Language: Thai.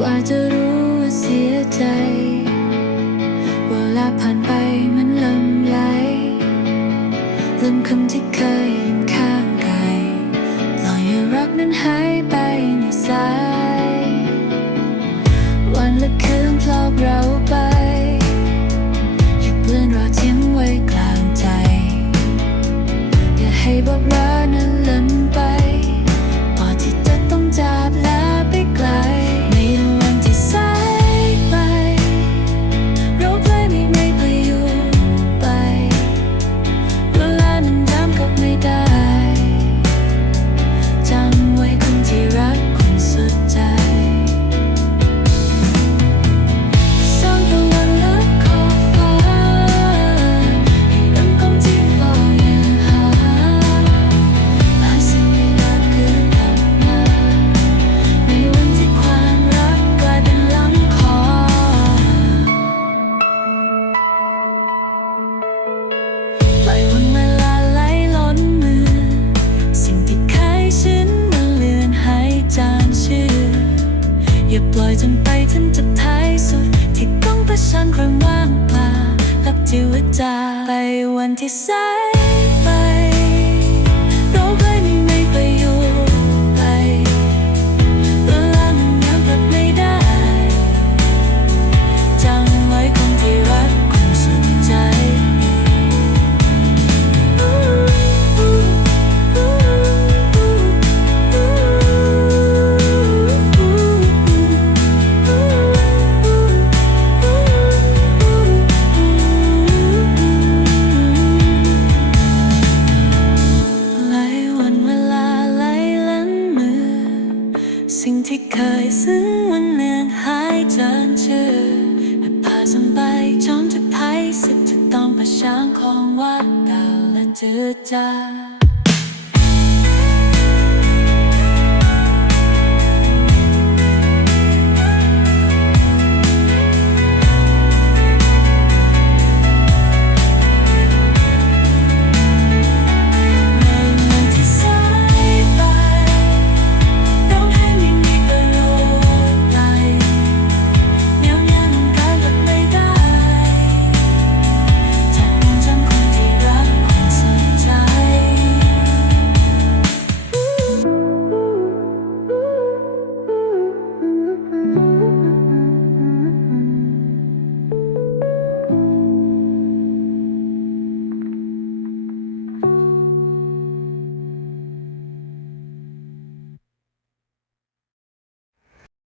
กว่าจะรู้ว่าเสียใจ เวลาผ่านไปมันลำไหลลืมคำที่เคยยินข้างกายปล่อยให้รักนั้นหายไปในสาย วันและคืนพลอบเราไป อย่าปล่อยจนไปถึงจุดท้ายสุด ที่ต้องเผชิญความว่างเปล่ากับจิวจาไปวันที่สาย สิ่งที่เคยซึ้งวันเลือนหายจางชื่อให้พาสบายจนจะไทยสิจะต้องประชางของว่าดาวและเจอจา